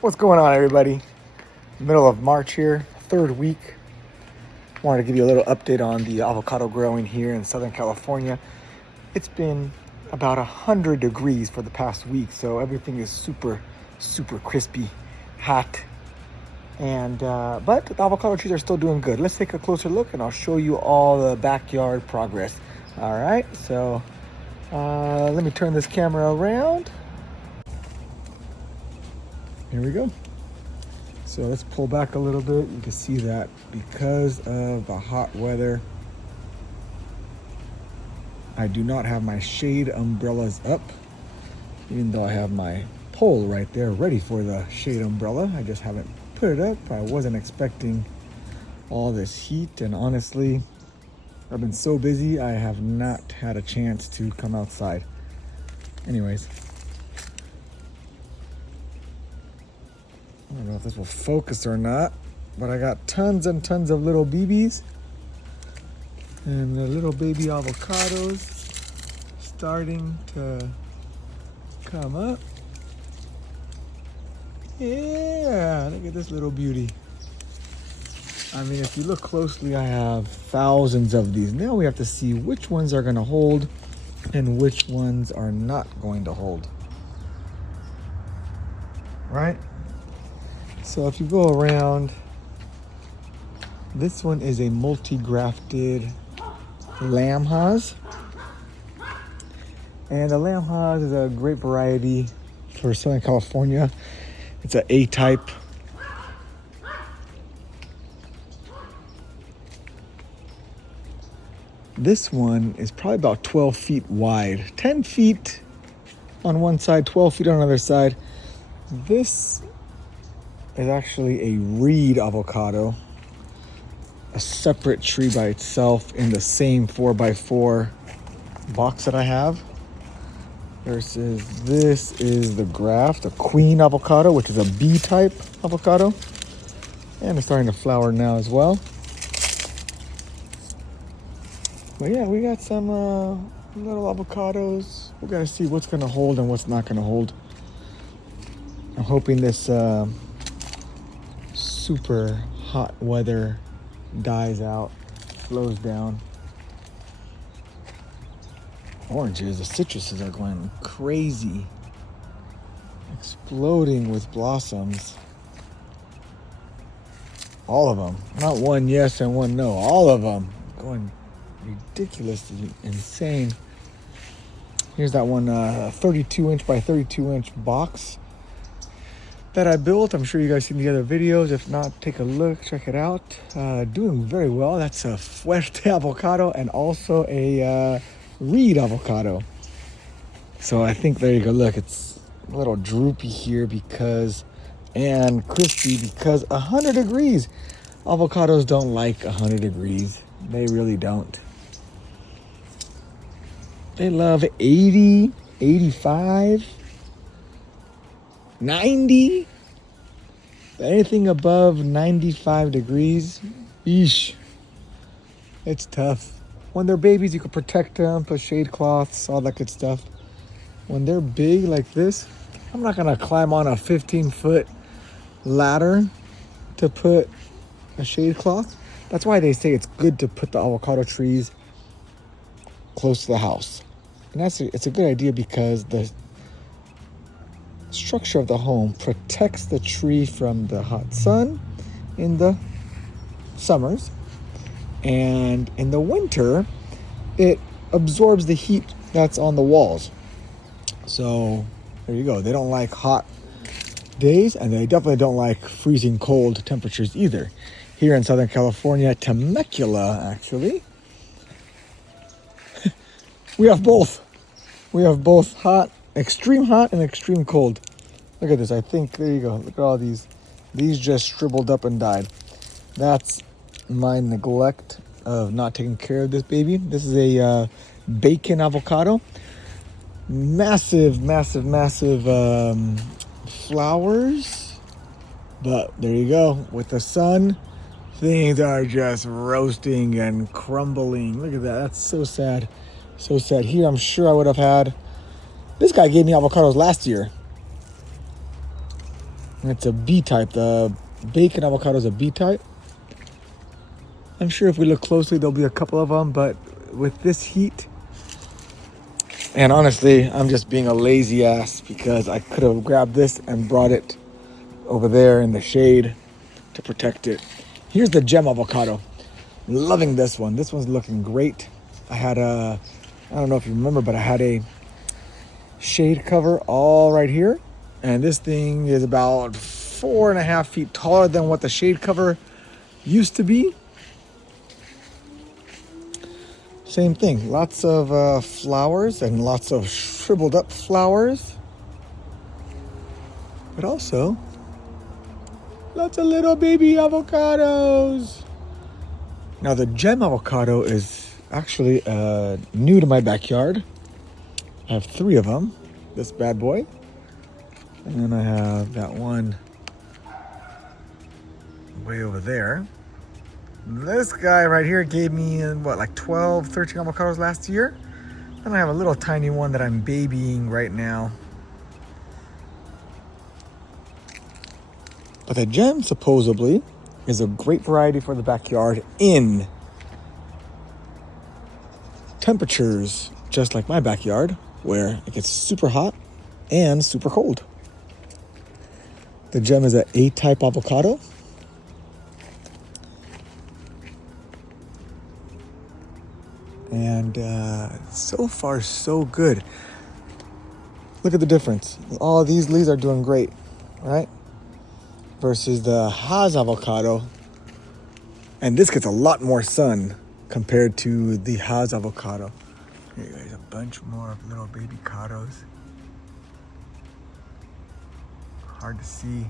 What's going on, everybody? Middle of March here, third week. Wanted to give you a little update on the avocado growing here in Southern California. It's been about 100 degrees for the past week, so everything is super crispy, hot. And but the avocado trees are still doing good. Let's take a closer look and I'll show you all the backyard progress. All right, so let me turn this camera around. Here we go. So let's pull back a little bit. You can see that because of the hot weather, I do not have my shade umbrellas up, even though I have my pole right there ready for the shade umbrella. I just haven't put it up. I wasn't expecting all this heat, and honestly, I've been so busy, I have not had a chance to come outside. Anyways, I don't know if this will focus or not, but I got tons and tons of little BBs and the little baby avocados starting to come up. Yeah, look at this little beauty. I mean, if you look closely, I have thousands of these. Now we have to see which ones are going to hold and which ones are not going to hold. Right? So if you go around, this one is a multi-grafted lamb HASS. And the lamb HASS is a great variety for Southern California. It's an A-type. This one is probably about 12 feet wide. 10 feet on one side, 12 feet on the other side. This is actually a reed avocado, a separate tree by itself in the same 4x4 box that I have. Versus this is the graft, a queen avocado, which is a B-type avocado. And it's starting to flower now as well. But yeah, we got some little avocados. We gotta see what's gonna hold and what's not gonna hold. I'm hoping this super hot weather dies out, slows down. Oranges, the citruses are going crazy, exploding with blossoms. All of them, not one yes and one no, all of them going ridiculously insane. Here's that one 32 inch by 32 inch box that I built. I'm sure you guys seen the other videos. If not, take a look, check it out. Doing very well. That's a FUERTE avocado and also a reed avocado. So I think, there you go, look, it's a little droopy here and crispy because 100 degrees. Avocados don't like 100 degrees. They really don't. They love 80, 85, 90. Anything above 95 degrees, eesh, it's tough. When they're babies, you can protect them, put shade cloths, all that good stuff. When they're big like this, I'm not gonna climb on a 15-foot ladder to put a shade cloth. That's why they say it's good to put the avocado trees close to the house. And it's a good idea because the structure of the home protects the tree from the hot sun in the summers, and in the winter it absorbs the heat that's on the walls. So there you go. They don't like hot days, and they definitely don't like freezing cold temperatures either. Here in Southern California, Temecula actually, we have both. We have both hot, extreme hot and extreme cold. Look at this. I think, there you go. Look at all these. These just shriveled up and died. That's my neglect of not taking care of this baby. This is a bacon avocado. Massive flowers. But there you go. With the sun, things are just roasting and crumbling. Look at that. That's so sad. So sad. Here, I'm sure I would have had... This guy gave me avocados last year. It's a B type. The bacon avocado is a B type. I'm sure if we look closely, there'll be a couple of them, but with this heat, and honestly, I'm just being a lazy ass because I could have grabbed this and brought it over there in the shade to protect it. Here's the gem avocado. Loving this one. This one's looking great. I don't know if you remember, but I had a shade cover all right here. And this thing is about 4.5 feet taller than what the shade cover used to be. Same thing, lots of flowers and lots of shriveled up flowers. But also, lots of little baby avocados. Now the gem avocado is actually new to my backyard. I have 3 of them, this bad boy. And then I have that one way over there. This guy right here gave me, like 12, 13 avocados last year. And I have a little tiny one that I'm babying right now. But the gem supposedly is a great variety for the backyard in temperatures just like my backyard, where it gets super hot and super cold. The gem is an A-type avocado. And so far, so good. Look at the difference. All these leaves are doing great, right? Versus the HASS avocado. And this gets a lot more sun compared to the HASS avocado. Here you guys, a bunch more of little baby cados. Hard to see.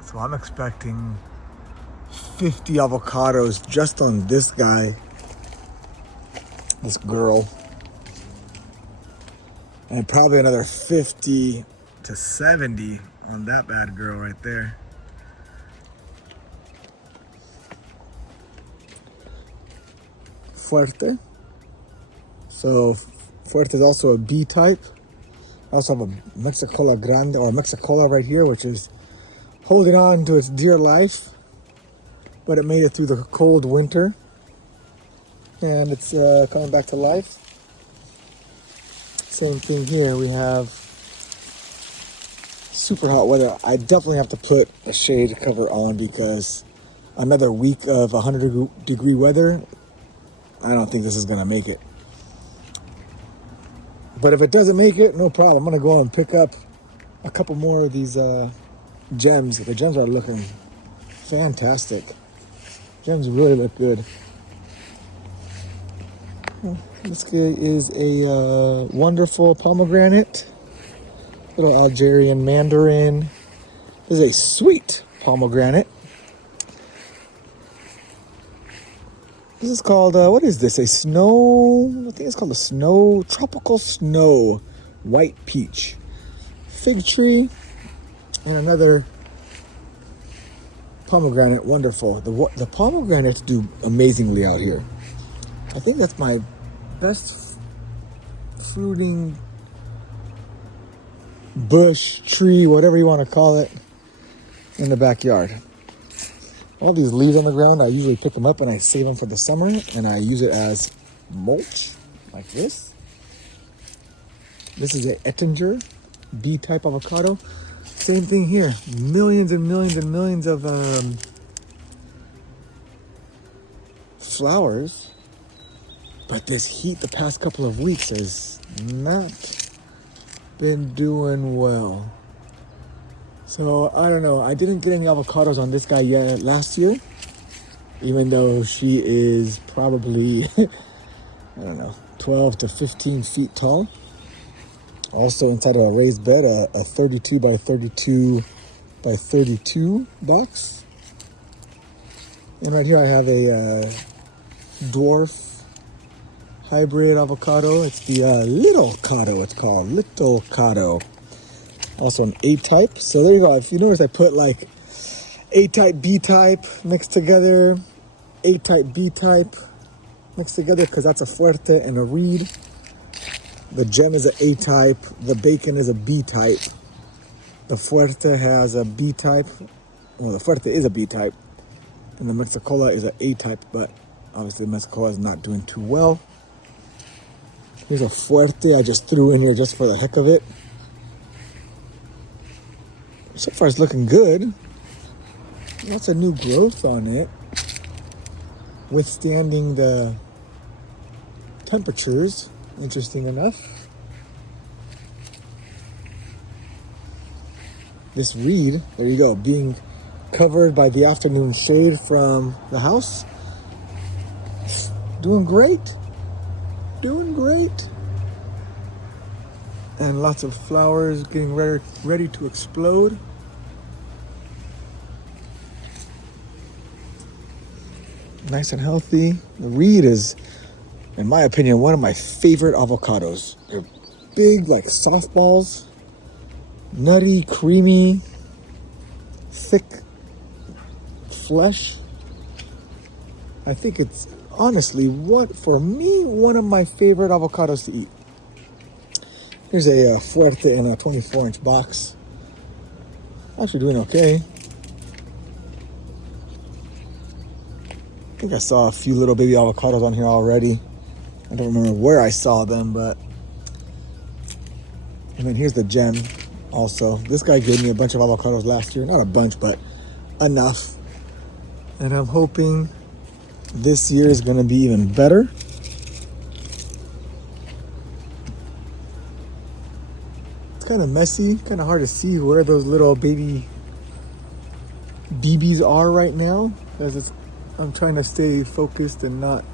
So I'm expecting 50 avocados just on this guy, this girl, and probably another 50 to 70 on that bad girl right there. Fuerte. So Fuerte is also a B type. I also have a Mexicola Grande, or Mexicola right here, which is holding on to its dear life. But it made it through the cold winter, and it's coming back to life. Same thing here. We have super hot weather. I definitely have to put a shade cover on because another week of 100-degree weather, I don't think this is gonna make it. But if it doesn't make it, no problem. I'm gonna go and pick up a couple more of these gems. The gems are looking fantastic. Gems really look good. This guy is a wonderful pomegranate. Little Algerian mandarin. This is a sweet pomegranate. This is called, what is this? A snow, I think it's called a tropical snow white peach. Fig tree and another pomegranate, wonderful. The pomegranates do amazingly out here. I think that's my best fruiting bush, tree, whatever you want to call it, in the backyard. All these leaves on the ground, I usually pick them up and I save them for the summer, and I use it as mulch, like this. This is a Ettinger B-type avocado. Same thing here. Millions and millions and millions of flowers. But this heat the past couple of weeks has not been doing well. So I don't know. I didn't get any avocados on this guy yet last year, even though she is probably, I don't know, 12 to 15 feet tall. Also inside of a raised bed, a 32 by 32 by 32 box. And right here I have a dwarf hybrid avocado. It's the Little CADO, it's called. Little CADO. Also an A-type. So there you go. If you notice, I put like A-type, B-type mixed together. A-type, B-type mixed together because that's a Fuerte and a reed. The gem is an A type. The bacon is a B type. The fuerte has a B type. Well, the fuerte is a B type. And the Mexicola is an A type, but obviously the Mexicola is not doing too well. Here's a fuerte I just threw in here just for the heck of it. So far it's looking good. Lots of new growth on it. Withstanding the temperatures, interesting enough. This reed, there you go, being covered by the afternoon shade from the house. Doing great. Doing great. And lots of flowers getting ready to explode. Nice and healthy. The reed is, in my opinion, one of my favorite avocados. They're big, like softballs, nutty, creamy, thick flesh. I think it's honestly, for me, one of my favorite avocados to eat. Here's a fuerte in a 24-inch box. Actually doing okay. I think I saw a few little baby avocados on here already. I don't remember where I saw them, but... And then here's the gem also. This guy gave me a bunch of avocados last year. Not a bunch, but enough. And I'm hoping this year is going to be even better. It's kind of messy, kind of hard to see where those little baby BBs are right now, because I'm trying to stay focused and not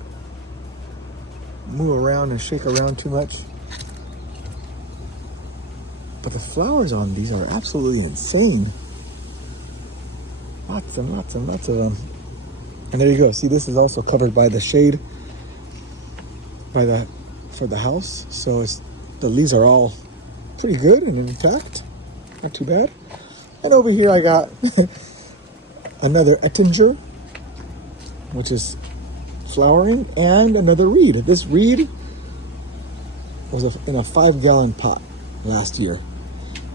move around and shake around too much. But the flowers on these are absolutely insane. Lots and lots and lots of them. And there you go. See, this is also covered by the shade for the house. So the leaves are all pretty good and intact. Not too bad. And over here I got another Ettinger, which is flowering, and another reed. This reed was in a 5-gallon pot last year.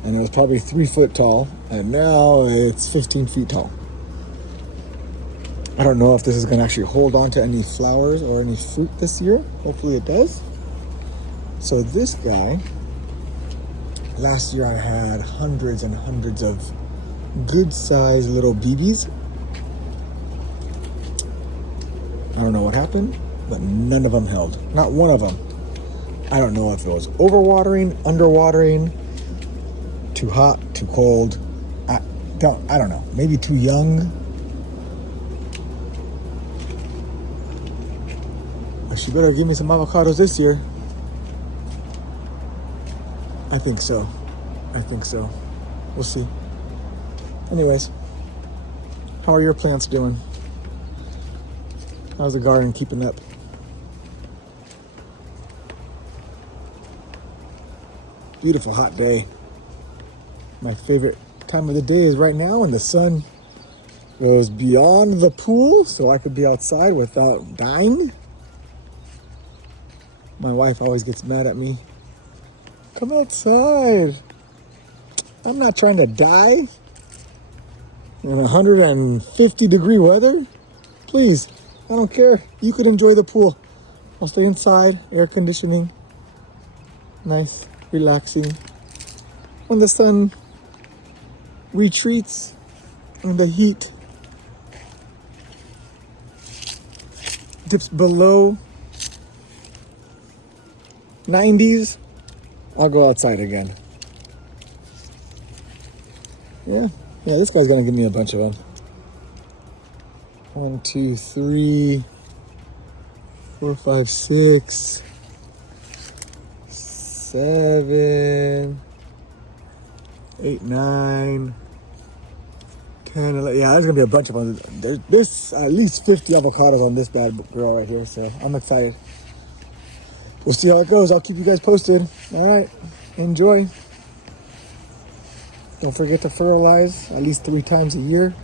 And it was probably 3 foot tall. And now it's 15 feet tall. I don't know if this is going to actually hold on to any flowers or any fruit this year. Hopefully it does. So this guy, last year I had hundreds and hundreds of good-sized little BBs. I don't know what happened, but none of them held. Not one of them. I don't know if it was overwatering, underwatering, too hot, too cold. I don't know. Maybe too young. She better give me some avocados this year. I think so. We'll see. Anyways, how are your plants doing? How's the garden keeping up? Beautiful hot day. My favorite time of the day is right now when the sun goes beyond the pool so I could be outside without dying. My wife always gets mad at me. Come outside. I'm not trying to die in 150-degree weather. Please, I don't care. You could enjoy the pool. I'll stay inside, air conditioning. Nice, relaxing. When the sun retreats and the heat dips below 90s, I'll go outside again. Yeah, this guy's gonna give me a bunch of them. 1, 2, 3, 4, 5, 6, 7, 8, 9, 10, 11. Yeah, there's gonna be a bunch of them. There's at least 50 avocados on this bad girl right here, so I'm excited. We'll see how it goes. I'll keep you guys posted. All right, enjoy. Don't forget to fertilize at least 3 times a year,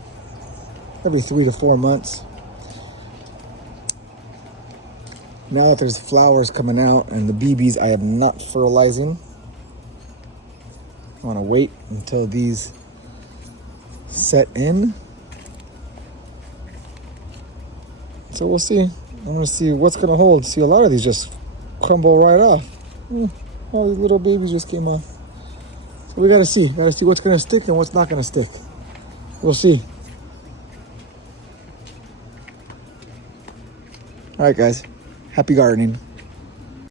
every 3 to 4 months. Now that there's flowers coming out and the BBs, I am not fertilizing. I want to wait until these set in. So we'll see. I'm going to see what's going to hold. See, a lot of these just crumble right off. All these little babies just came off. So we got to see. Got to see what's going to stick and what's not going to stick. We'll see. All right, guys. Happy gardening.